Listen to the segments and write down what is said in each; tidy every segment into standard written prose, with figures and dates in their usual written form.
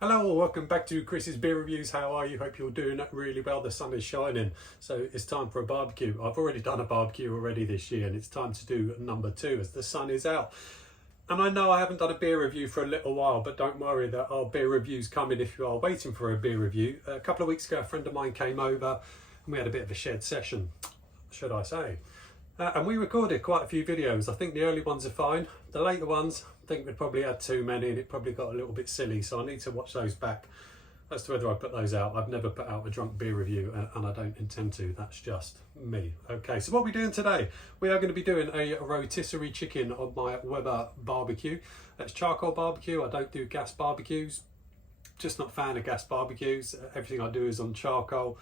Hello, welcome back to Chris's Beer Reviews. How are you? Hope you're doing really well. The sun is shining, so it's time for a barbecue. I've already done a barbecue already this year, and it's time to do number 2 as the sun is out. And I know I haven't done a beer review for a little while, but don't worry, there are beer reviews coming if you are waiting for a beer review. A couple of weeks ago, a friend of mine came over and we had a bit of a shared session, should I say. And we recorded quite a few videos. I think the early ones are fine. The later ones, I think we'd probably had too many and it probably got a little bit silly. So I need to watch those back as to whether I put those out. I've never put out a drunk beer review and I don't intend to. That's just me. Okay, so what are we doing today? We are going to be doing a rotisserie chicken on my Weber barbecue. That's charcoal barbecue. I don't do gas barbecues. Just not a fan of gas barbecues. Everything I do is on charcoal.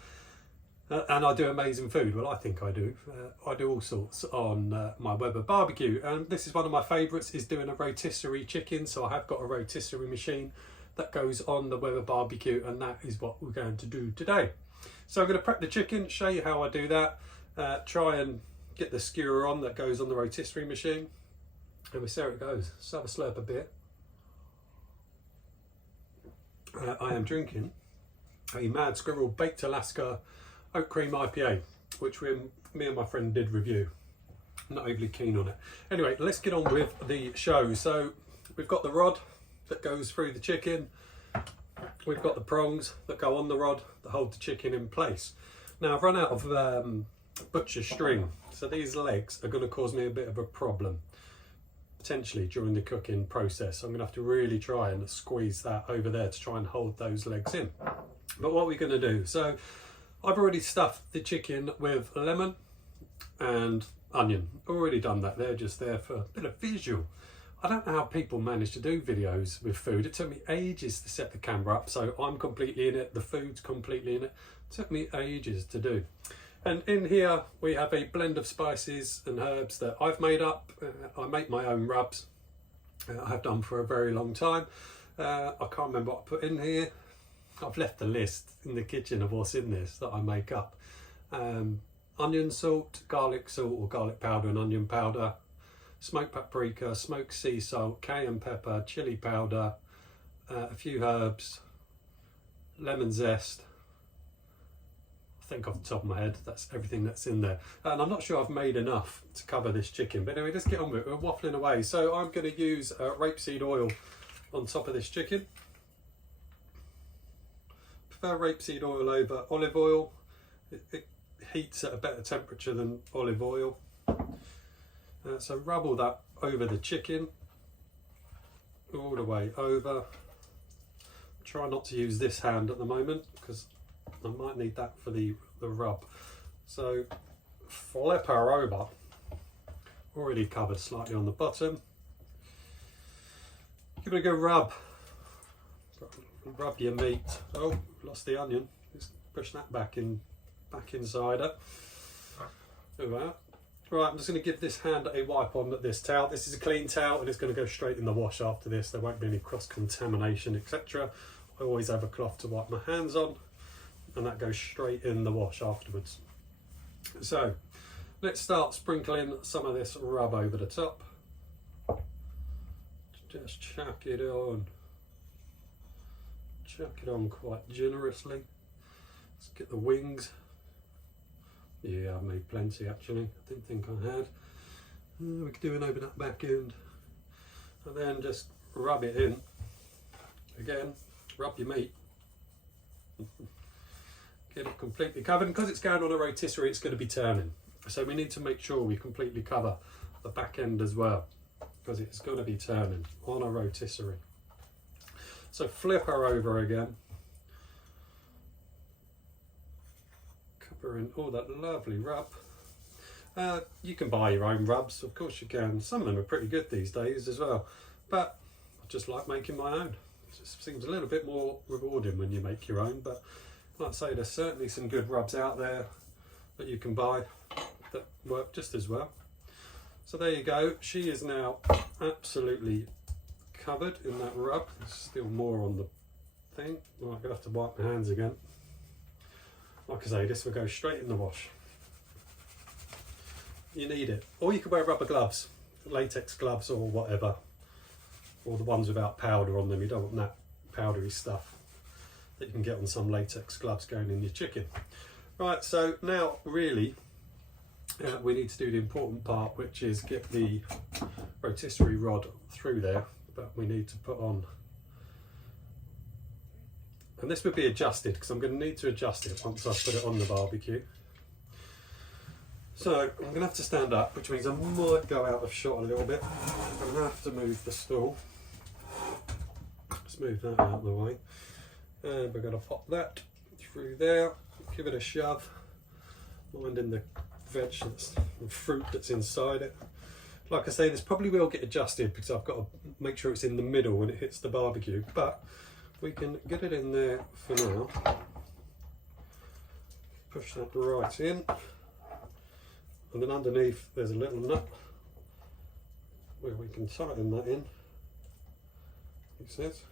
And I do amazing food. Well, I think I do. I do all sorts on my Weber barbecue. And this is one of my favourites, is doing a rotisserie chicken. So I have got a rotisserie machine that goes on the Weber barbecue, and that is what we're going to do today. So I'm going to prep the chicken, show you how I do that, try and get the skewer on that goes on the rotisserie machine, and we see how it goes. Let's have a slurp a bit. I am drinking a Mad Squirrel Baked Alaska Oat Cream IPA, which me and my friend did review. I'm not overly keen on it. Anyway, let's get on with the show. So we've got the rod that goes through the chicken. We've got the prongs that go on the rod that hold the chicken in place. Now I've run out of butcher string, so these legs are going to cause me a bit of a problem potentially during the cooking process. I'm going to have to really try and squeeze that over there to try and hold those legs in. But what we're going to do, so I've already stuffed the chicken with lemon and onion. Already done that. They're just there for a bit of visual. I don't know how people manage to do videos with food. It took me ages to set the camera up, so I'm completely in it. The food's completely in it. It took me ages to do. And in here we have a blend of spices and herbs that I've made up. I make my own rubs. I have done for a very long time. I can't remember what I put in here. I've left a list in the kitchen of what's in this that I make up. Onion salt, garlic salt or garlic powder and onion powder, smoked paprika, smoked sea salt, cayenne pepper, chili powder, a few herbs, lemon zest. I think off the top of my head, that's everything that's in there. And I'm not sure I've made enough to cover this chicken, but anyway, let's get on with it. We're waffling away. So I'm going to use rapeseed oil on top of this chicken. Prefer rapeseed oil over olive oil. It heats at a better temperature than olive oil. So rub all that over the chicken, all the way over. Try not to use this hand at the moment because I might need that for the rub. So flip her over, already covered slightly on the bottom. Give it a good rub. Rub your meat. Oh, lost the onion. Just push that back inside it. Right, I'm just going to give this hand a wipe on this towel. This is a clean towel and it's going to go straight in the wash after this. There won't be any cross-contamination, etc. I always have a cloth to wipe my hands on, and that goes straight in the wash afterwards. So let's start sprinkling some of this rub over the top. Just chuck it on. Chuck it on quite generously. Let's get the wings. Yeah, I've made plenty actually. I didn't think I had. We could do an open up back end. And then just rub it in. Again, rub your meat. Get it completely covered. And because it's going on a rotisserie, it's going to be turning. So we need to make sure we completely cover the back end as well, because it's going to be turning on a rotisserie. So flip her over again. Cover in all that lovely rub. You can buy your own rubs, of course you can. Some of them are pretty good these days as well. But I just like making my own. It just seems a little bit more rewarding when you make your own. But like I say, there's certainly some good rubs out there that you can buy that work just as well. So there you go. She is now absolutely covered in that rub. There's still more on the thing. Well, I'm gonna have to wipe my hands again. Like I say, this will go straight in the wash. You need it, or you can wear rubber gloves, latex gloves or whatever, or the ones without powder on them. You don't want that powdery stuff that you can get on some latex gloves going in your chicken. Right, so now really we need to do the important part, which is get the rotisserie rod through there, but we need to put on, and this would be adjusted because I'm going to need to adjust it once I put it on the barbecue. So I'm going to have to stand up, which means I might go out of shot a little bit. I'm going to have to move the stool. Let's move that out of the way. And we're going to pop that through there, give it a shove, minding the veg and fruit that's inside it. Like I say, this probably will get adjusted because I've got to make sure it's in the middle when it hits the barbecue, but we can get it in there for now. Push that right in. And then underneath there's a little nut where we can tighten that in. He says.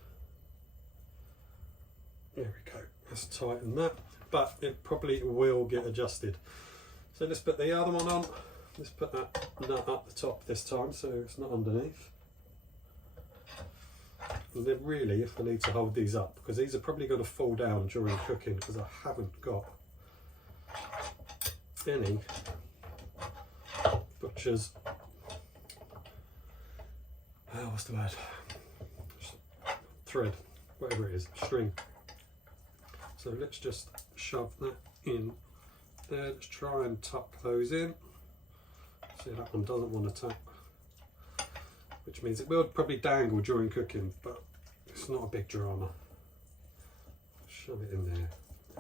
There we go. Let's tighten that, but it probably will get adjusted. So let's put the other one on. Let's put that nut up the top this time so it's not underneath. And then really, if I need to hold these up, because these are probably going to fall down during cooking because I haven't got any butcher's, what's the word, thread, whatever it is, string. So let's just shove that in there. Let's try and tuck those in. See, that one doesn't want to tuck, which means it will probably dangle during cooking, but it's not a big drama. Shove it in there.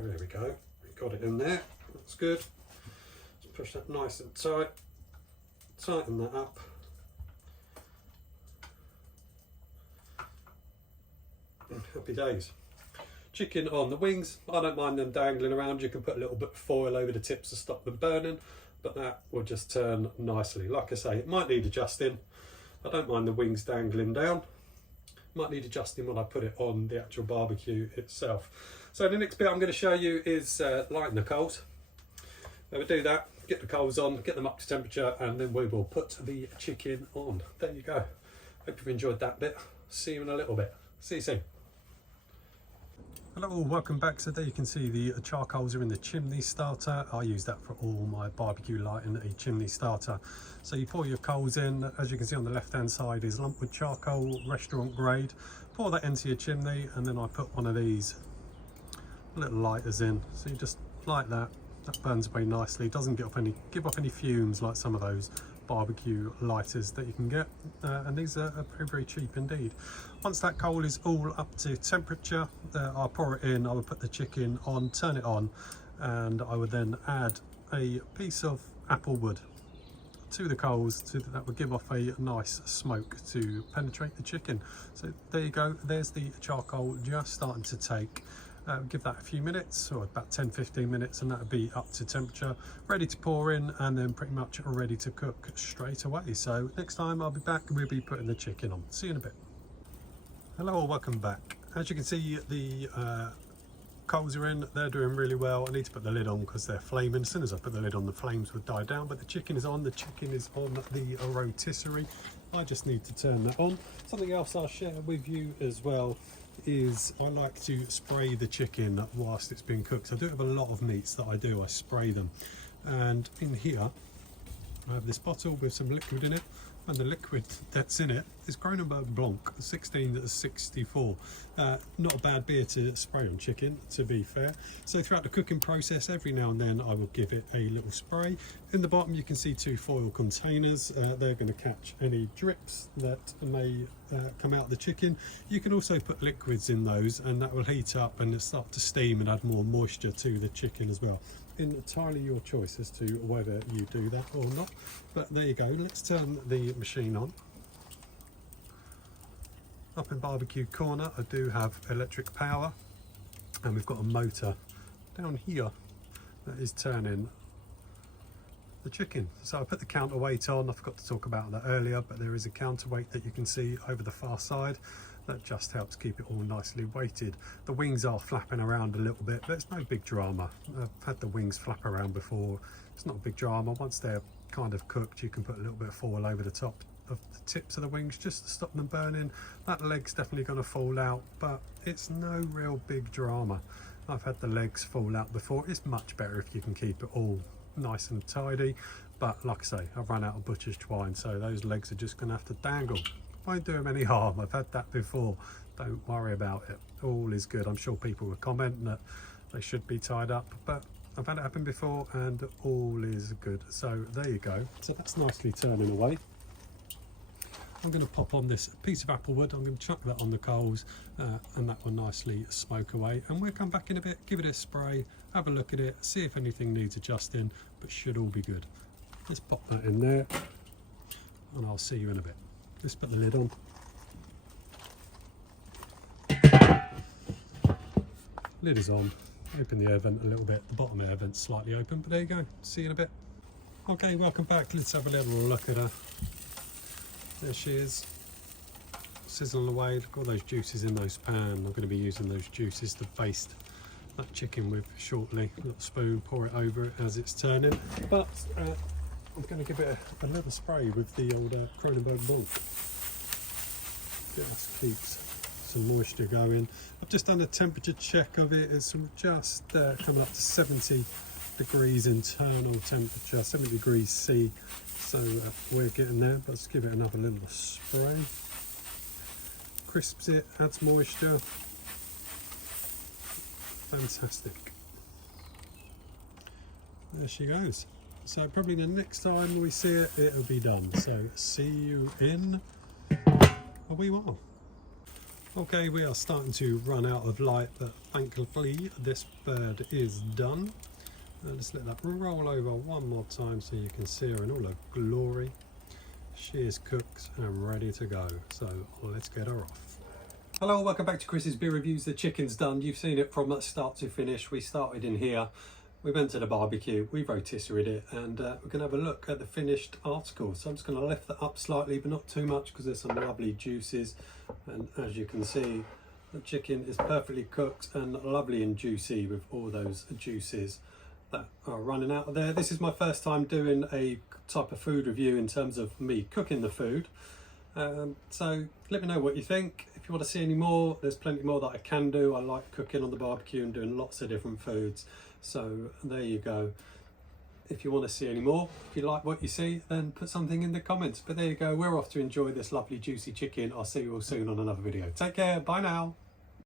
There we go. We got it in there. That's good. Let's push that nice and tight. Tighten that up. Happy days. Chicken on the wings. I don't mind them dangling around. You can put a little bit of foil over the tips to stop them burning, but that will just turn nicely. Like I say, it might need adjusting. I don't mind the wings dangling down. Might need adjusting when I put it on the actual barbecue itself. So the next bit I'm going to show you is lighting the coals. So we do that, get the coals on, get them up to temperature, and then we will put the chicken on. There you go. Hope you've enjoyed that bit. See you in a little bit. See you soon. Hello, welcome back. So there you can see the charcoals are in the chimney starter. I use that for all my barbecue lighting, a chimney starter. So you pour your coals in. As you can see on the left hand side is lumpwood charcoal, restaurant grade. Pour that into your chimney, and then I put one of these little lighters in. So you just light that. That burns away nicely. Doesn't give off any fumes like some of those barbecue lighters that you can get, and these are very, very cheap indeed. Once that coal is all up to temperature, I'll pour it in. I will put the chicken on, turn it on, and I would then add a piece of apple wood to the coals so that would give off a nice smoke to penetrate the chicken. So there you go, there's the charcoal just starting to take. Give that a few minutes, or about 10-15 minutes, and that will be up to temperature, ready to pour in, and then pretty much ready to cook straight away. So next time I'll be back, we'll be putting the chicken on. See you in a bit. Hello, welcome back. As you can see, the coals are in, they're doing really well. I need to put the lid on because they're flaming. As soon as I put the lid on, the flames would die down, but the chicken is on. The chicken is on the rotisserie. I just need to turn that on. Something else I'll share with you as well is I like to spray the chicken whilst it's being cooked. I do have a lot of meats that I do, I spray them. And in here I have this bottle with some liquid in it, and the liquid that's in it is Kronenbourg Blanc 1664. Not a bad beer to spray on chicken, to be fair. So throughout the cooking process, every now and then I will give it a little spray. In the bottom you can see 2 foil containers. They're going to catch any drips that may come out of the chicken. You can also put liquids in those, and that will heat up and start to steam and add more moisture to the chicken as well. Entirely your choice as to whether you do that or not, but there you go. Let's turn the machine on. Up in barbecue corner I do have electric power, and we've got a motor down here that is turning the chicken. So I put the counterweight on. I forgot to talk about that earlier, but there is a counterweight that you can see over the far side. That just helps keep it all nicely weighted. The wings are flapping around a little bit, but it's no big drama. I've had the wings flap around before. It's not a big drama. Once they're kind of cooked, you can put a little bit of foil over the top of the tips of the wings just to stop them burning. That leg's definitely going to fall out, but it's no real big drama. I've had the legs fall out before. It's much better if you can keep it all nice and tidy, but like I say, I've run out of butcher's twine, so those legs are just going to have to dangle. Won't do them any harm. I've had that before. Don't worry about it. All is good. I'm sure people will comment that they should be tied up, but I've had it happen before and all is good. So there you go. So that's nicely turning away. I'm going to pop on this piece of apple wood. I'm going to chuck that on the coals and that will nicely smoke away. And we'll come back in a bit, give it a spray, have a look at it, see if anything needs adjusting, but should all be good. Let's pop that in there and I'll see you in a bit. Let's put the lid on. Lid is on. Open the air vent a little bit. The bottom air vent's slightly open, but there you go. See you in a bit. Okay, welcome back. Let's have a little look at her. There she is, sizzling away. Look at all those juices in those pan. I'm going to be using those juices to baste that chicken with shortly. A little spoon, pour it over it as it's turning. But I'm going to give it a little spray with the old Kronenbourg Blanc. Just keeps some moisture going. I've just done a temperature check of it. It's just coming up to 70 degrees internal temperature, 70 degrees C. So we're getting there, but let's give it another little spray. Crisps it, adds moisture. Fantastic. There she goes. So probably the next time we see it, it'll be done. So see you in a wee while. Okay, we are starting to run out of light, but thankfully this bird is done. Let's let that roll over one more time so you can see her in all her glory. She is cooked and ready to go, so let's get her off. Hello, welcome back to Chris's Beer Reviews. The chicken's done. You've seen it from start to finish. We started in here, we went to the barbecue, we rotisseried it, and we're going to have a look at the finished article. So I'm just going to lift that up slightly, but not too much because there's some lovely juices. And as you can see, the chicken is perfectly cooked and lovely and juicy with all those juices that are running out of there. This is my first time doing a type of food review in terms of me cooking the food. So let me know what you think. If you want to see any more, there's plenty more that I can do. I like cooking on the barbecue and doing lots of different foods. So there you go. If you want to see any more, if you like what you see, then put something in the comments. But there you go. We're off to enjoy this lovely juicy chicken. I'll see you all soon on another video. Take care. Bye now.